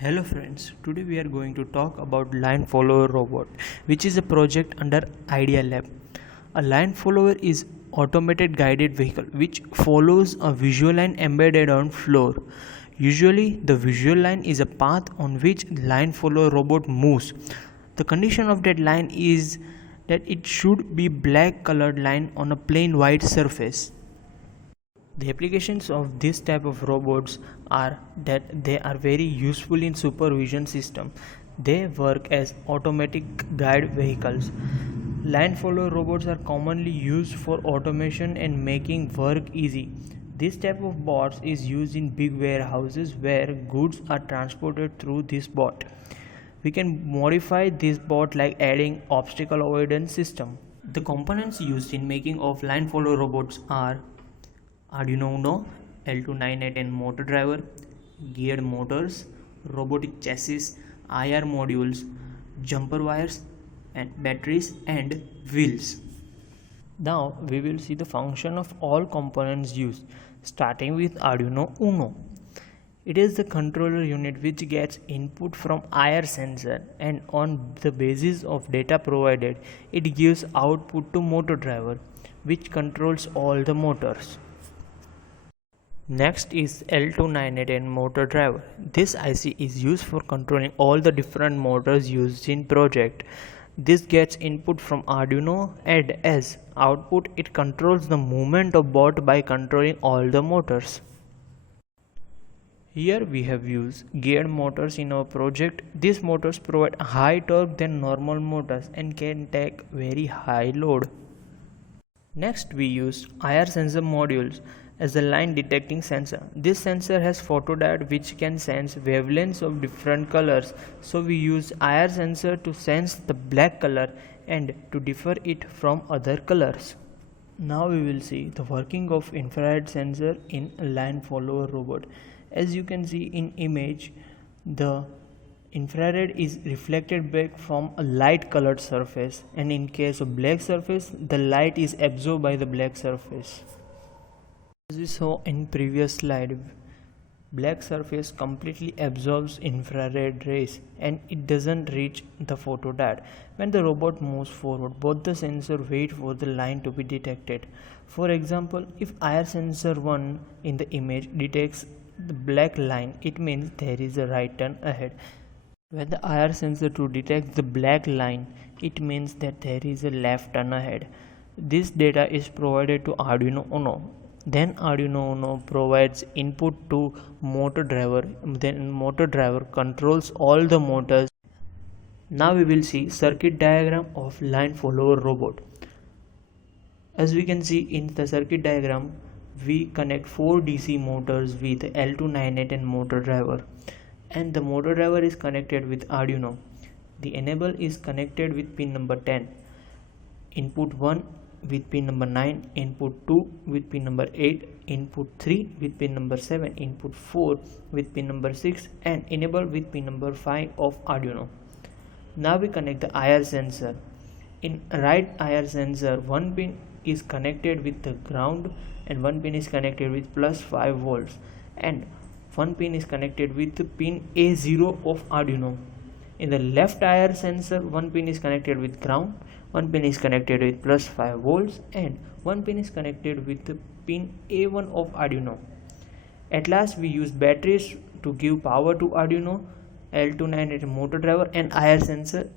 Hello friends, today we are going to talk about line follower robot, which is a project under Idea Lab. A line follower is automated guided vehicle which follows a visual line embedded on floor. Usually the visual line is a path on which line follower robot moves. The condition of that line is that it should be black colored line on a plain white surface. The applications of this type of robots are that they are very useful in supervision system. They work as automatic guide vehicles. Line follower robots are commonly used for automation and making work easy. This type of bots is used in big warehouses where goods are transported through this bot. We can modify this bot like adding obstacle avoidance system. The components used in making of line follower robots are Arduino Uno, L298N motor driver, geared motors, robotic chassis, IR modules, jumper wires, and batteries and wheels. Now we will see the function of all components used, starting with Arduino Uno. It is the controller unit which gets input from IR sensor, and on the basis of data provided, it gives output to motor driver, which controls all the motors. Next is L298N motor driver. This IC is used for controlling all the different motors used in project. This gets input from Arduino, and as output it controls the movement of bot by controlling all the motors. Here we have used geared motors in our project. These motors provide high torque than normal motors and can take very high load. Next we use IR sensor modules as a line detecting sensor. This sensor has photodiode which can sense wavelengths of different colors. So we use IR sensor to sense the black color and to differ it from other colors. Now we will see the working of infrared sensor in a line follower robot. As you can see in image, the infrared is reflected back from a light colored surface, and in case of black surface, the light is absorbed by the black surface. As we saw in previous slide, black surface completely absorbs infrared rays and it doesn't reach the photodiode. When the robot moves forward, both the sensor wait for the line to be detected. For example, if IR sensor 1 in the image detects the black line, it means there is a right turn ahead. When the IR sensor 2 detects the black line, it means that there is a left turn ahead. This data is provided to Arduino Uno. Then Arduino Uno provides input to motor driver. Then motor driver controls all the motors. Now we will see circuit diagram of line follower robot. As we can see in the circuit diagram, we connect 4 DC motors with L298N motor driver, and the motor driver is connected with Arduino. The enable is connected with pin number 10, input 1 with pin number 9, input 2 with pin number 8, input 3 with pin number 7, input 4 with pin number 6, and enable with pin number 5 of Arduino. Now we connect the IR sensor. In right IR sensor, one pin is connected with the ground and one pin is connected with plus 5 volts, and one pin is connected with the pin A0 of Arduino. In the left IR sensor, one pin is connected with ground, one pin is connected with plus 5 volts, and one pin is connected with the pin A1 of Arduino. At last we use batteries to give power to Arduino, L298 motor driver and IR sensor.